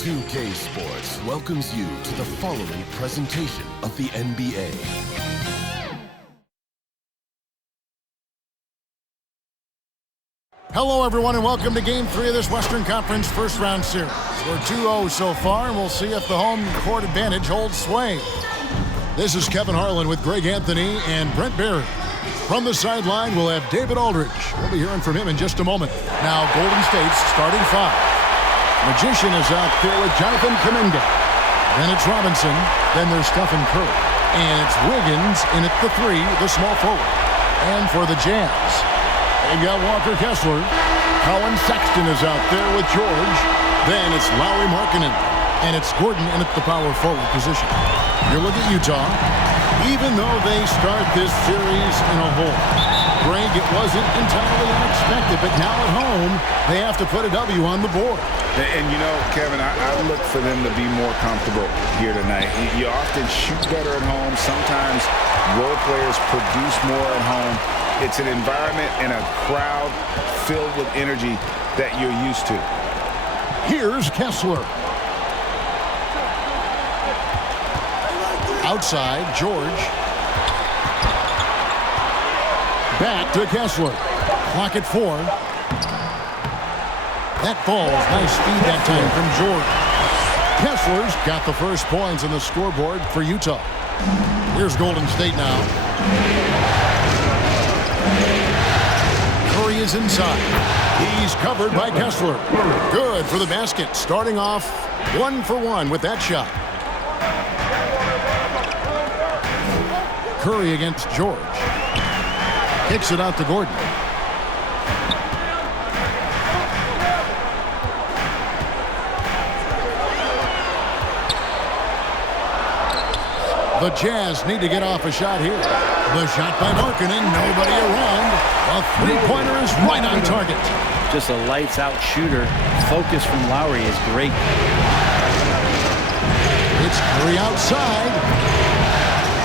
2K Sports welcomes you to the following presentation of the NBA. Hello, everyone, and welcome to Game 3 of this Western Conference first-round series. We're 2-0 so far, and we'll see if the home court advantage holds sway. This is Kevin Harlan with Greg Anthony and Brent Barry. From the sideline, we'll have David Aldridge. We'll be hearing from him in just a moment. Now, Golden State's starting five. Magician is out there with Jonathan Kuminga. Then it's Robinson. Then there's Stephen Curry. And it's Wiggins in at the three, the small forward. And for the Jazz, they've got Walker Kessler. Colin Sexton is out there with George. Then it's Lauri Markkanen. And it's Gordon in at the power forward position. You look at Utah. Even though they start this series in a hole, Greg, it wasn't entirely unexpected, but now at home, they have to put a W on the board. And you know, Kevin, I look for them to be more comfortable here tonight. You often shoot better at home. Sometimes role players produce more at home. It's an environment and a crowd filled with energy that you're used to. Here's Kessler. Outside, George. Back to Kessler. Clock at 4. That falls. Nice speed that time from George. Kessler's got the first points on the scoreboard for Utah. Here's Golden State now. Curry is inside. He's covered by Kessler. Good for the basket. Starting off 1 for 1 with that shot. Curry against George. Kicks it out to Gordon. The Jazz need to get off a shot here. The shot by Markkanen, nobody around. A three-pointer is right on target. Just a lights-out shooter. Focus from Lauri is great. It's Curry outside.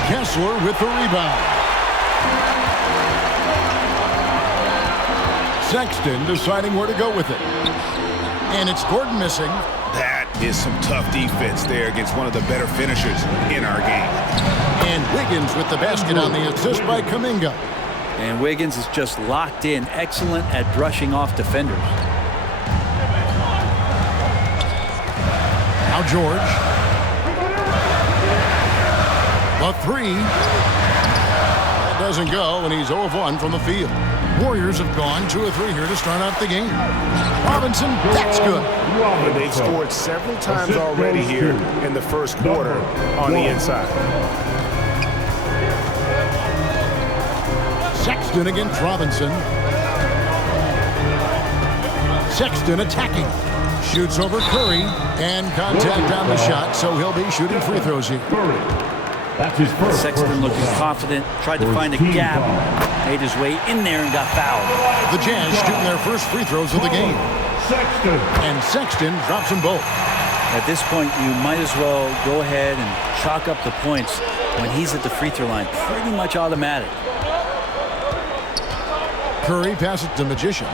Kessler with the rebound. Sexton deciding where to go with it. And it's Gordon missing. That is some tough defense there against one of the better finishers in our game. And Wiggins with the basket on the assist by Kuminga. And Wiggins is just locked in. Excellent at brushing off defenders. Now George. The three. That doesn't go, and he's 0 of 1 from the field. Warriors have gone 2 of 3 here to start out the game. Robinson, that's good. They've scored several times already here in the first quarter on the inside. Sexton against Robinson. Sexton attacking. Shoots over Curry, and contact on the shot, so he'll be shooting free throws here. Sexton looking confident, tried to find a gap, made his way in there and got fouled. The Jazz shooting their first free throws of the game. And Sexton drops them both. At this point, you might as well go ahead and chalk up the points when he's at the free throw line. Pretty much automatic. Curry passes to Magician.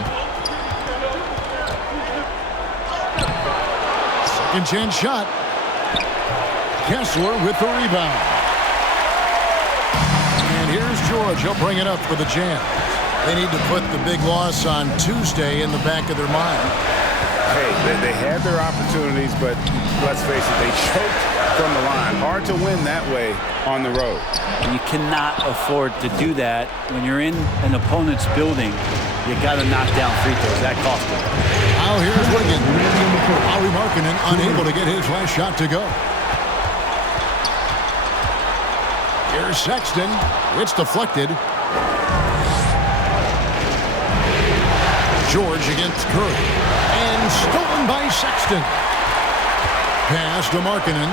Second chance shot. Kessler with the rebound. Here's George. He'll bring it up for the Jazz. They need to put the big loss on Tuesday in the back of their mind. Hey, they had their opportunities, but let's face it, they choked from the line. Hard to win that way on the road. You cannot afford to do that. When you're in an opponent's building, you got to knock down free throws. That cost them. Now here's Wiggins. Lauri Markkanen unable to get his last shot to go. Here's Sexton. It's deflected. George against Curry. And stolen by Sexton. Pass to Markkanen.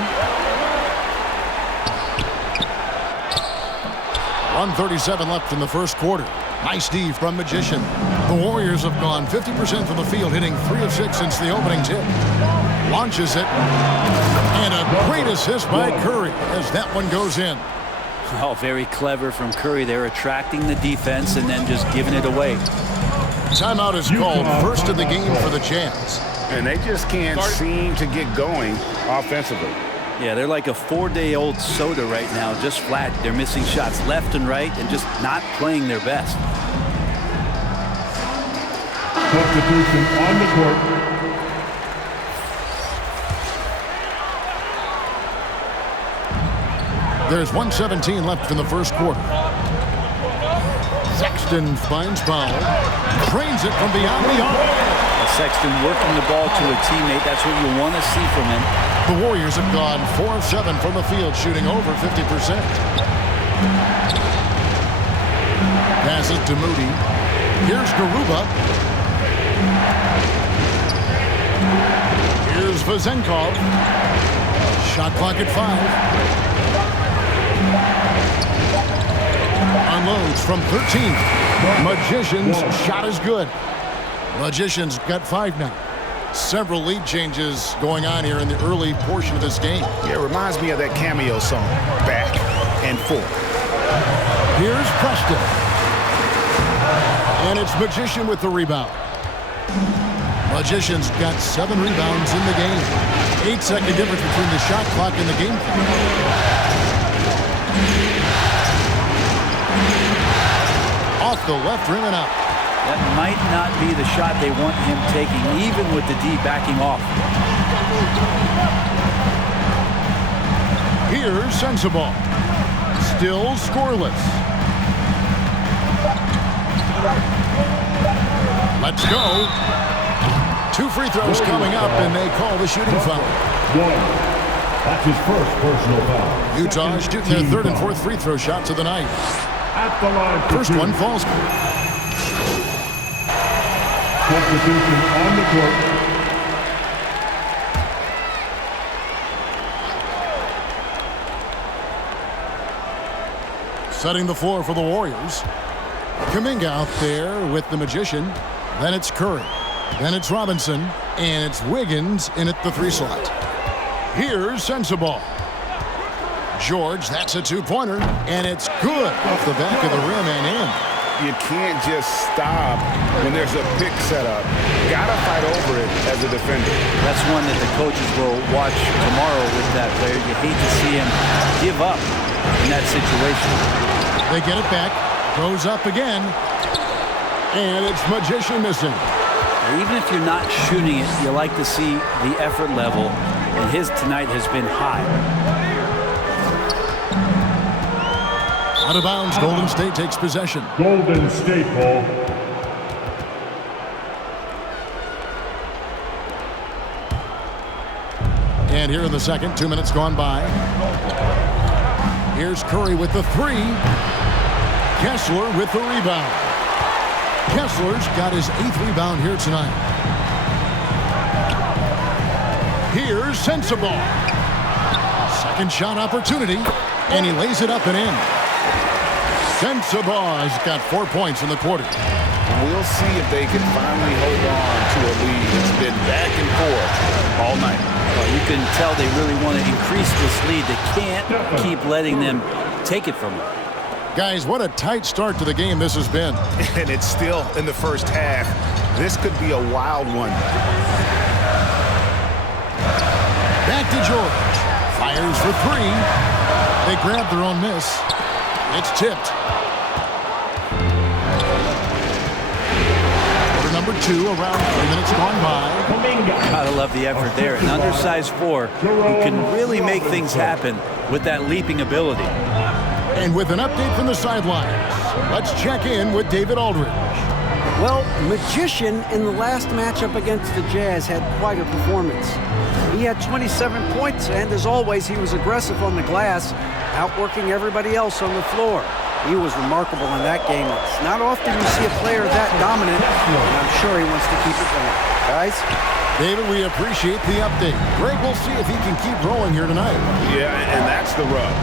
1:37 left in the first quarter. Nice D from Magician. The Warriors have gone 50% from the field, hitting 3 of 6 since the opening tip. Launches it. And a great assist by Curry as that one goes in. Oh, very clever from Curry. They're attracting the defense and then just giving it away. Timeout is called. First of the game for the Jazz. And they just can't seem to get going offensively. Yeah, they're like a 4-day-old soda right now, just flat. They're missing shots left and right and just not playing their best. Substitution on the court. There's 1:17 left in the first quarter. Sexton finds Powell. Trains it from beyond the arc. Sexton working the ball to a teammate. That's what you want to see from him. The Warriors have gone 4 of 7 from the field, shooting over 50%. Passes to Moody. Here's Garuba. Here's Vezenkov. Shot clock at 5. Unloads from 13. Magician's shot is good. Magician's got 5 now. Several lead changes going on here in the early portion of this game. Yeah, it reminds me of that cameo song, Back and Forth. Here's Preston. And it's Magician with the rebound. Magician's got 7 rebounds in the game. 8-second difference between the shot clock and the game clock. Off the left rim and out. That might not be the shot they want him taking, even with the D backing off. Here's Sensabaugh. Still scoreless. Let's go. 2 free throws coming up, and they call the shooting foul. That's his first personal foul. Utah shooting their 3rd and 4th free throw shots of the night. At the line for First 2. one falls. Substitution on the court. Setting the floor for the Warriors. Kuminga out there with the Magician. Then it's Curry. Then it's Robinson. And it's Wiggins in at the 3 slot. Here's Sensabaugh. George, that's a 2-pointer. And it's good off the back of the rim and in. You can't just stop when there's a pick set up. Gotta fight over it as a defender. That's one that the coaches will watch tomorrow with that player. You hate to see him give up in that situation. They get it back. Goes up again. And it's Magician missing. Even if you're not shooting it, you like to see the effort level. And his tonight has been high. Out of bounds, Golden State takes possession. Golden State ball. And here in the second, 2 minutes gone by. Here's Curry with the 3. Kessler with the rebound. Kessler's got his 8th rebound here tonight. Here's Sensabaugh. Second shot opportunity, and he lays it up and in. Sensabaugh has got 4 points in the quarter. We'll see if they can finally hold on to a lead. It's been back and forth all night. Well, you can tell they really want to increase this lead. They can't keep letting them take it from them. Guys, what a tight start to the game this has been. And it's still in the first half. This could be a wild one. Back to George. Fires for 3. They grab their own miss. It's tipped. Quarter number 2, around 3 minutes gone by. Gotta love the effort there. An undersized 4 who can really make things happen with that leaping ability. And with an update from the sidelines, let's check in with David Aldridge. Well, Magician in the last matchup against the Jazz had quite a performance. He had 27 points, and as always, he was aggressive on the glass, outworking everybody else on the floor. He was remarkable in that game. It's not often you see a player that dominant, and I'm sure he wants to keep it going. Guys? David, we appreciate the update. Greg, we'll see if he can keep rolling here tonight. Yeah, and that's the rub.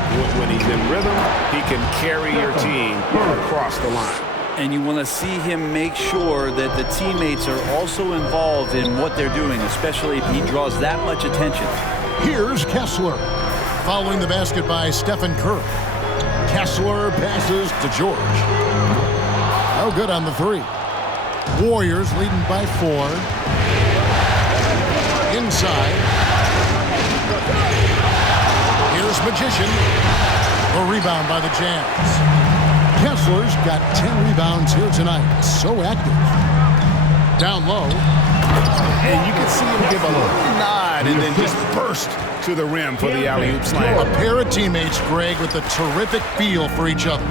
When he's in rhythm, he can carry your team across the line. And you want to see him make sure that the teammates are also involved in what they're doing, especially if he draws that much attention. Here's Kessler. Following the basket by Stephen Curry. Kessler passes to George. No good on the 3. Warriors leading by 4. inside. Here's Magician. A rebound by the Jazz. Kessler's got 10 rebounds here tonight. So active. Down low. And you can see him give a little nod and then just burst to the rim for the alley-oop slam. A pair of teammates, Greg, with a terrific feel for each other.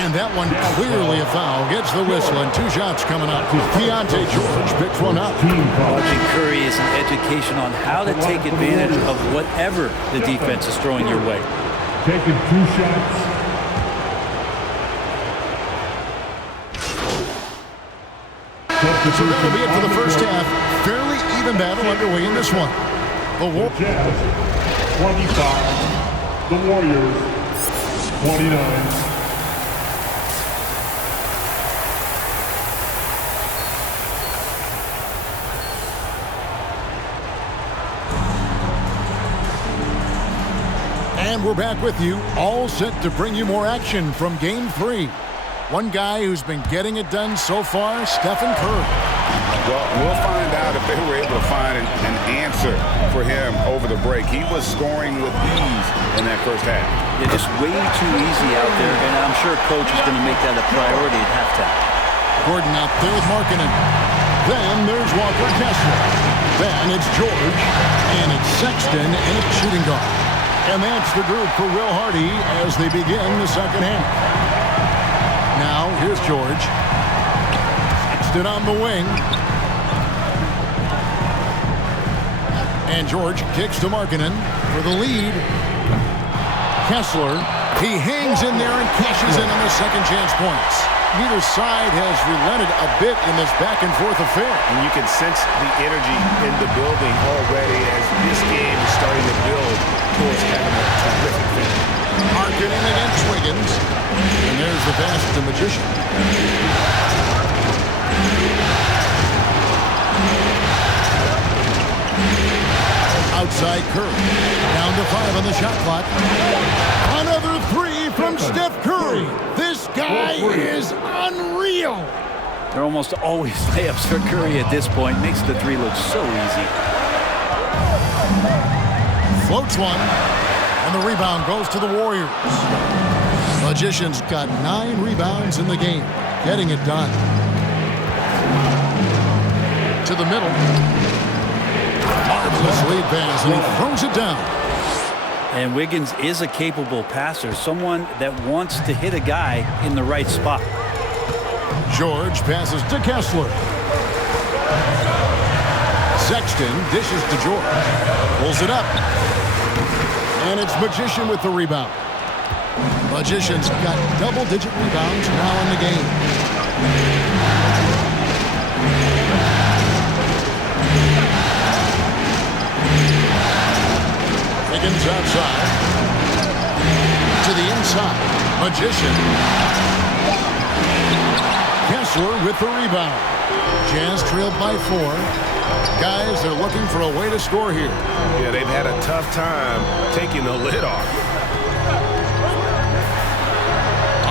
And that one clearly a foul. Gets the whistle, and 2 shots coming up. Keontae George picks one up. Watching Curry is an education on how to take advantage of whatever the defense is throwing your way. Taking 2 shots. So that'll be it for the first half. Fairly even battle underway in this one. The Jazz 25. The Warriors 29. And we're back with you, all set to bring you more action from Game 3. One guy who's been getting it done so far, Stephen Curry. Well, we'll find out if they were able to find an answer for him over the break. He was scoring with ease in that first half. Yeah, just way too easy out there, and I'm sure Coach is going to make that a priority at halftime. Gordon out there with Markkanen. Then there's Walker Kessler. Then it's George, and it's Sexton, and it's shooting guard. And that's the group for Will Hardy as they begin the second half. Now, here's George. Sexton on the wing. And George kicks to Markkanen for the lead. Kessler, he hangs in there and cashes in on the second chance points. Neither side has relented a bit in this back-and-forth affair. And you can sense the energy in the building already as this game is starting to build towards having a terrific finish. Markkanen against Wiggins. And there's the pass to Magician. Outside Curry. Down to 5 on the shot clock. Another 3 from Steph Curry. This guy is unreal. They're almost always layups for Curry at this point. Makes the 3 look so easy. Floats one. And the rebound goes to the Warriors. Magician's got 9 rebounds in the game. Getting it done. To the middle. Marvelous lead pass, and he throws it down. And Wiggins is a capable passer, someone that wants to hit a guy in the right spot. George passes to Kessler. Sexton dishes to George. Pulls it up. And it's Magician with the rebound. Magician's got double-digit rebounds now in the game. Wiggins outside. To the inside. Magician. Kessler with the rebound. Jazz trailed by 4. Guys, they're looking for a way to score here. Yeah, they've had a tough time taking the lid off.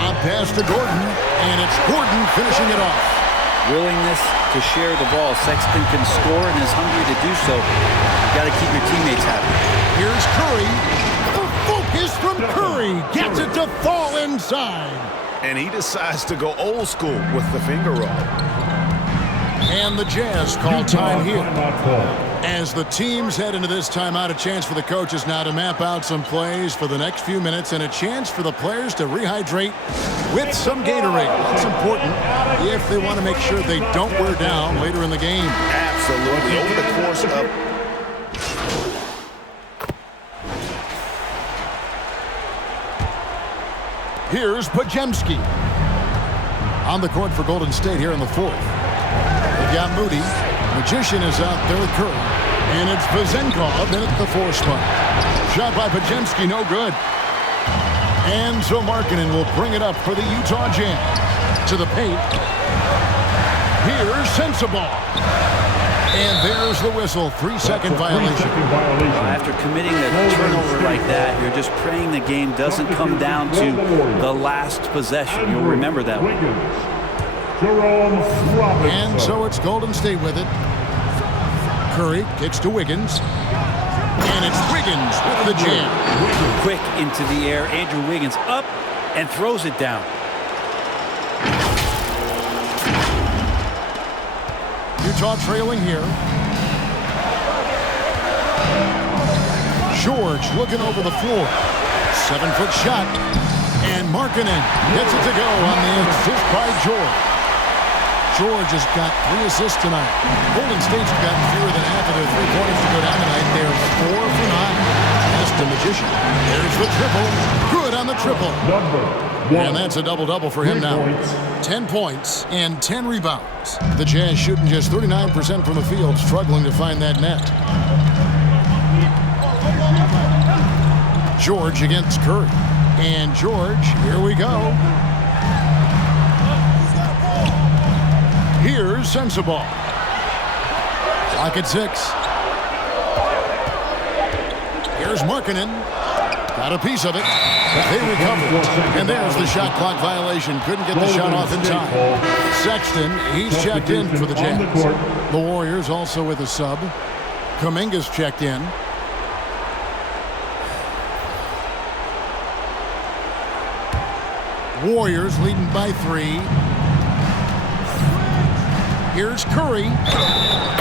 On pass to Gordon, and it's Gordon finishing it off. Willingness to share the ball. Sexton can score and is hungry to do so. You got to keep your teammates happy. Here's Curry. The focus from Curry gets it to fall inside. And he decides to go old school with the finger roll. And the Jazz call time here. As the teams head into this timeout, a chance for the coaches now to map out some plays for the next few minutes and a chance for the players to rehydrate with some Gatorade. That's important if they want to make sure they don't wear down later in the game. Absolutely. Over the course of... Here's Pajemski. On the court for Golden State here in the 4th. They've got Moody. Magician is out there with Curry. And it's Vezenkov in at the 4 spot. Shot by Pajemski, no good. And so Markkanen will bring it up for the Utah Jazz. To the paint. Here's Sensabaugh. And there's the whistle. 3-second violation. After committing a turnover like that, you're just praying the game doesn't come down to the last possession. You'll remember that one. And so it's Golden State with it. Curry kicks to Wiggins. And it's Wiggins with the jam. Quick into the air. Andrew Wiggins up and throws it down. Utah trailing here. George looking over the floor. 7-foot shot. And Markkanen gets it to go on the assist by George. George has got 3 assists tonight. Golden State's gotten fewer than half of their 3-pointers to go down tonight. They're 4 for 9. That's the Magician. There's the triple. Good on the triple. And that's a double-double for him now. 10 points and 10 rebounds. The Jazz shooting just 39% from the field, struggling to find that net. George against Curry. And George, here we go. Here's Sensabaugh. Clock at 6. Here's Markkanen. Got a piece of it. They recover. And there's the shot clock violation. Couldn't get the shot off in time. Sexton, he's checked in for the Jazz. The Warriors also with a sub. Kuminga's checked in. Warriors leading by 3. Here's Curry.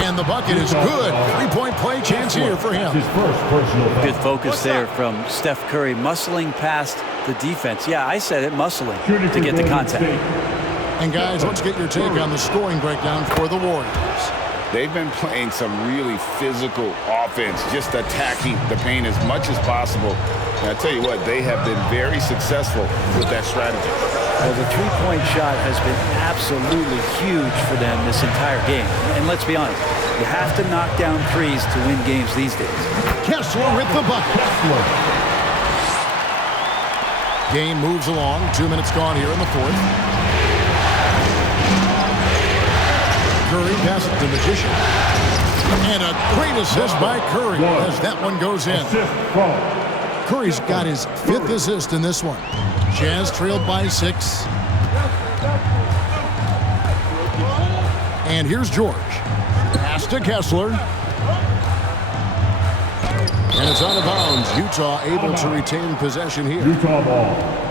And the bucket is good. 3-point play chance here for him. Good focus there from Steph Curry, muscling past the defense. Yeah, I said it, muscling to get the contact. And guys, let's get your take on the scoring breakdown for the Warriors. They've been playing some really physical offense, just attacking the paint as much as possible. And I tell you what, they have been very successful with that strategy. Well, the three-point shot has been absolutely huge for them this entire game. And let's be honest, you have to knock down threes to win games these days. Kessler with the bucket. Game moves along. 2 minutes gone here in the fourth. Curry passes to Magician. And a great assist by Curry as that one goes in. Curry's got his 5th assist in this one. Jazz trailed by 6. And here's George. Pass to Kessler. And it's out of bounds. Utah able to retain possession here. Utah ball.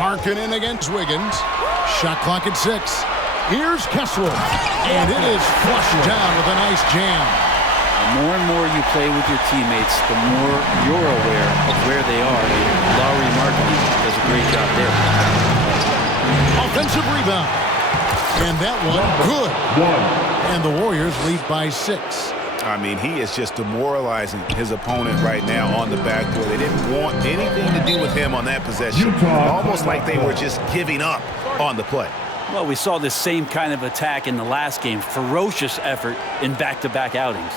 Markkanen against Wiggins. Shot clock at 6. Here's Kessler. And it is flushed down with a nice jam. The more and more you play with your teammates, the more you're aware of where they are. Lauri Markkanen does a great job there. Offensive rebound. And that one good. And the Warriors lead by 6. I mean, he is just demoralizing his opponent right now on the backboard. They didn't want anything to do with him on that possession. Almost like they were just giving up on the play. Well, we saw this same kind of attack in the last game. Ferocious effort in back-to-back outings.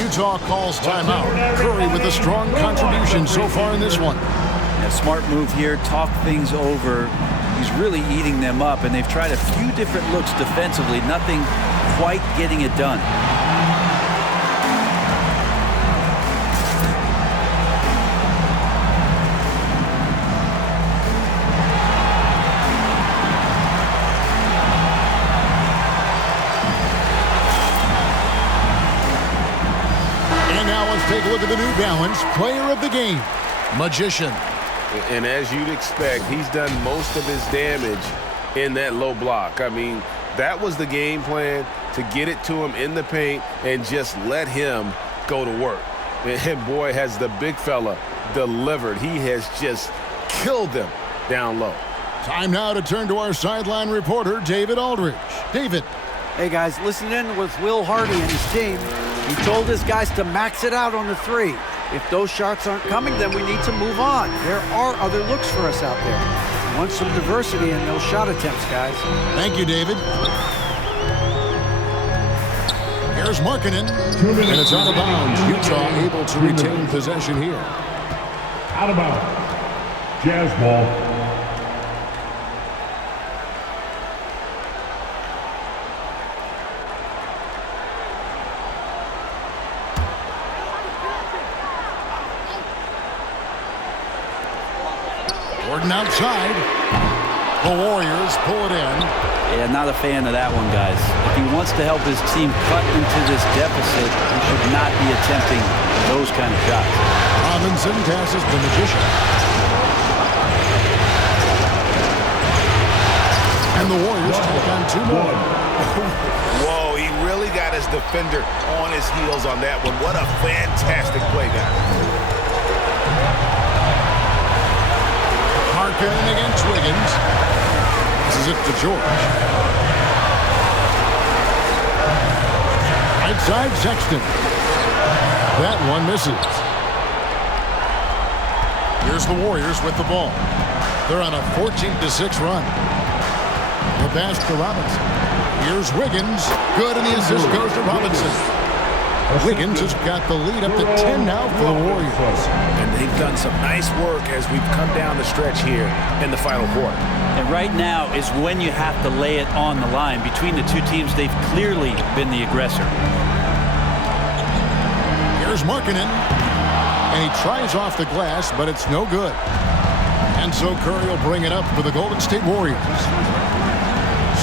Utah calls timeout. Curry with a strong contribution so far in this one. A smart move here. Talk things over. He's really eating them up, and they've tried a few different looks defensively. Nothing quite getting it done. Take a look at the New Balance player of the game, Magician. And as you'd expect, he's done most of his damage in that low block. I mean, that was the game plan, to get it to him in the paint and just let him go to work. And boy, has the big fella delivered. He has just killed them down low. Time now to turn to our sideline reporter, David Aldridge. David. Hey, guys, listen in with Will Hardy and his team. He told his guys to max it out on the 3. If those shots aren't coming, then we need to move on. There are other looks for us out there. We want some diversity in those shot attempts, guys. Thank you, David. Here's Markkanen. And it's out of bounds. Utah able to retain possession here. Out of bounds. Jazz ball. Harden outside. The Warriors pull it in. Yeah, not a fan of that one, guys. If he wants to help his team cut into this deficit, he should not be attempting those kind of shots. Robinson passes the Magician. And the Warriors take on 2 more. Whoa, he really got his defender on his heels on that one. What a fantastic play, guys. Markin against Wiggins. This is it to George. Right side, Sexton. That one misses. Here's the Warriors with the ball. They're on a 14-6 run. The pass to Robinson. Here's Wiggins. Good, and the assist goes to Robinson. Wiggins has got the lead up to 10 now for the Warriors. And they've done some nice work as we've come down the stretch here in the final quarter. And right now is when you have to lay it on the line. Between the two teams, they've clearly been the aggressor. Here's Markkanen. And he tries off the glass, but it's no good. And so Curry will bring it up for the Golden State Warriors.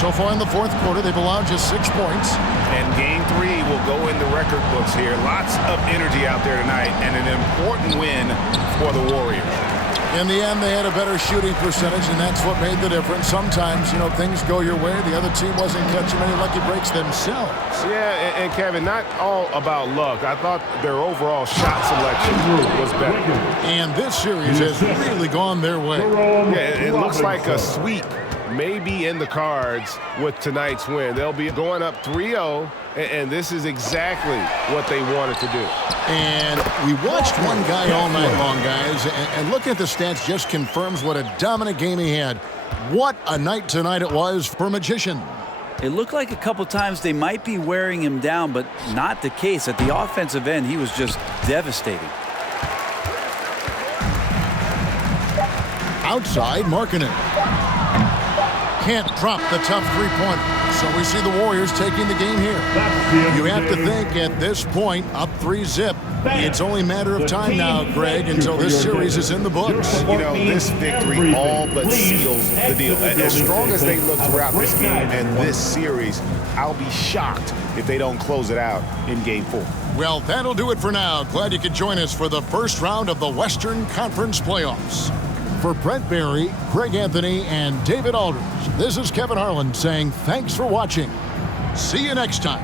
So far in the fourth quarter, they've allowed just 6 points. And game 3 will go in the record books here. Lots of energy out there tonight, and an important win for the Warriors. In the end, they had a better shooting percentage, and that's what made the difference. Sometimes, you know, things go your way. The other team wasn't catching many lucky breaks themselves. Yeah, and Kevin, not all about luck. I thought their overall shot selection was better. And this series has really gone their way. Yeah, it looks like a sweep may be in the cards with tonight's win. They'll be going up 3-0, and this is exactly what they wanted to do. And we watched one guy all night long, guys, and looking at the stats just confirms what a dominant game he had. What a night tonight it was for Magician. It looked like a couple times they might be wearing him down, but not the case. At the offensive end, he was just devastating. Outside, Markkanen. Can't drop the tough three-pointer. So we see the Warriors taking the game here. You have to think at this point, up 3-0. It's only a matter of time now, Greg, until this series is in the books. You know, this victory all but seals the deal. As strong as they look throughout this game and this series, I'll be shocked if they don't close it out in game 4. Well, that'll do it for now. Glad you could join us for the first round of the Western Conference playoffs. For Brent Barry, Greg Anthony, and David Aldridge, this is Kevin Harlan saying thanks for watching. See you next time.